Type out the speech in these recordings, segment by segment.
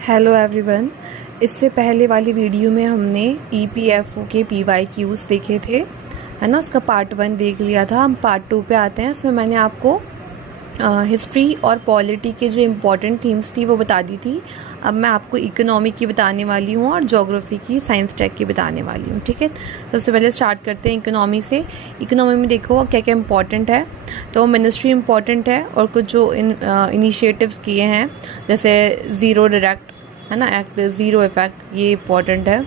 Hello everyone. इससे पहले वाली वीडियो में हमने ईपीएफओ के पीवाईक्यूज देखे थे, है ना। उसका पार्ट 1 देख लिया था। हम पार्ट 2 पे आते हैं। इसमें मैंने आपको हिस्ट्री और पॉलिटी के जो इम्पोर्टेंट थीम्स थी वो बता दी थी। अब मैं आपको इकोनॉमी की बताने वाली हूँ और ज्योग्राफी की, साइंस टेक की बताने वाली हूँ, ठीक है। सबसे पहले स्टार्ट करते हैं इकोनॉमी से। इकोनॉमी में देखो क्या क्या इम्पोर्टेंट है। तो मिनिस्ट्री इम्पोर्टेंट है और कुछ जो इनिशिएटिव्स किए हैं जैसे ज़ीरो डायरेक्ट, है ना, एक्ट ज़ीरो इफेक्ट, ये इम्पोर्टेंट है।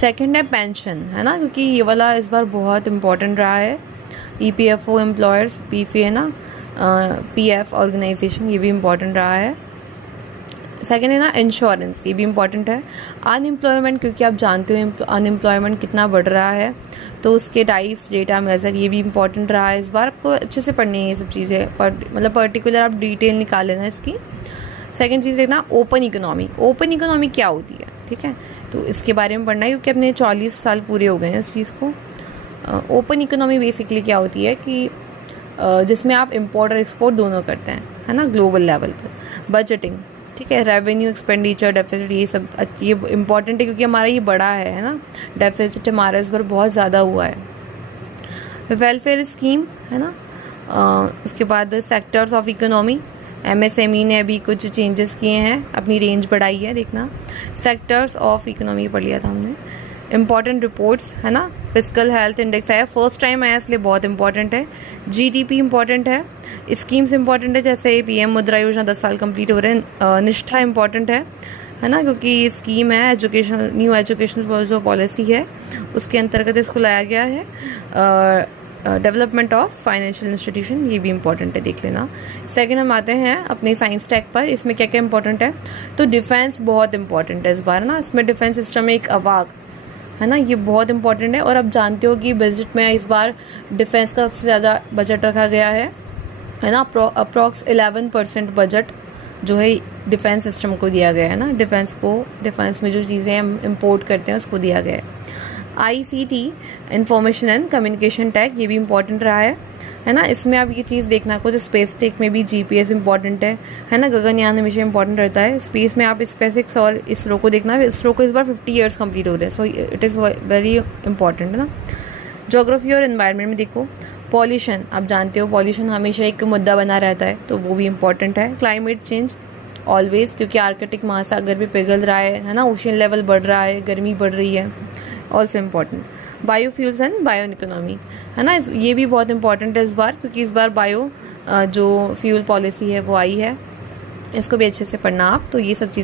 सेकंड है पेंशन, है ना, क्योंकि ये वाला इस बार बहुत इम्पोर्टेंट रहा है। ईपीएफओ एम्प्लॉयर्स, पीएफ है ना, पीएफ ऑर्गेनाइजेशन, ये भी इम्पोर्टेंट रहा है। सेकेंड है ना इंश्योरेंस, ये भी इम्पोर्टेंट है। अनएम्प्लॉयमेंट, क्योंकि आप जानते हो अनएम्प्लॉयमेंट कितना बढ़ रहा है, तो उसके टाइप्स, डेटा मेजर, ये भी इम्पोर्टेंट रहा है इस बार। आपको अच्छे से पढ़नी है ये सब चीज़ें, मतलब पर्टिकुलर आप डिटेल निकाल लेना इसकी। सेकेंड चीज़ देखना ओपन इकोनॉमी। ओपन इकोनॉमी क्या होती है, ठीक है, तो इसके बारे में पढ़ना है क्योंकि अपने 40 साल पूरे हो गए हैं इस चीज़ को। ओपन इकोनॉमी बेसिकली क्या होती है कि जिसमें आप इम्पोर्ट और एक्सपोर्ट दोनों करते हैं, है ना, ग्लोबल लेवल पर। बजटिंग, ठीक है, रेवेन्यू, एक्सपेंडिचर, डेफिसिट, ये सब ये इम्पॉर्टेंट है क्योंकि हमारा ये बड़ा है ना। डेफिसिट हमारा इस बार बहुत ज़्यादा हुआ है। वेलफेयर स्कीम, है ना। उसके बाद सेक्टर्स ऑफ इकोनॉमी, एमएसएमई ने अभी कुछ चेंजेस किए हैं, अपनी रेंज बढ़ाई है, देखना। सेक्टर्स ऑफ इकोनॉमी पढ़ लिया था हमने। इंपॉर्टेंट रिपोर्ट्स, है ना, फिजिकल हेल्थ इंडेक्स आया, फर्स्ट टाइम आया इसलिए बहुत इंपॉर्टेंट है। जीडीपी इंपॉर्टेंट है। स्कीम्स इंपॉर्टेंट है, जैसे पीएम मुद्रा योजना 10 साल कंप्लीट हो रहे हैं। निष्ठा इंपॉर्टेंट है ना, क्योंकि ये स्कीम है एजुकेशन, न्यू एजुकेशनल जो पॉलिसी है उसके अंतर्गत इसको लाया गया है। डेवलपमेंट ऑफ फाइनेंशियल इंस्टीट्यूशन, ये भी इंपॉर्टेंट है, देख लेना। सेकंड हम आते हैं अपने साइंस टेक पर। इसमें क्या क्या इंपॉर्टेंट है, तो डिफेंस बहुत इंपॉर्टेंट है इस बार ना। इसमें डिफेंस सिस्टम एक अवाक, है ना, ये बहुत इंपॉर्टेंट है। और अब जानते हो कि बजट में इस बार डिफेंस का सबसे ज़्यादा बजट रखा गया है ना। अप्रॉक्स 11% बजट जो है डिफेंस सिस्टम को दिया गया है ना। डिफेंस में जो चीज़ें हम इम्पोर्ट करते हैं उसको दिया गया है। ICT, information and communication tech, ये भी इम्पोर्टेंट रहा है ना। इसमें आप ये चीज़ देखना, कुछ स्पेस टेक में भी जीपीएस इंपॉर्टेंट है ना। गगनयान हमेशा इंपॉर्टेंट रहता है। स्पेस में आप स्पेसिक्स और इसरो को देखना। इसरो को इस बार 50 ईयर्स कंप्लीट हो रहे हैं, so it is very important, है ना। ज्योग्राफी और एनवायरनमेंट में देखो, पॉल्यूशन, आप जानते हो पॉल्यूशन हमेशा एक मुद्दा बना रहता है, तो वो भी इम्पॉर्टेंट है। क्लाइमेट चेंज ऑलवेज, क्योंकि आर्कटिक महासागर भी पिघल रहा है ना, ओशियन लेवल बढ़ रहा है, गर्मी बढ़ रही है, also important. Biofuels and bio economy, है ना, ये भी बहुत इंपॉर्टेंट है इस बार, क्योंकि इस बार बायो जो फ्यूल पॉलिसी है वो आई है, इसको भी अच्छे से पढ़ना आप। तो ये सब चीज़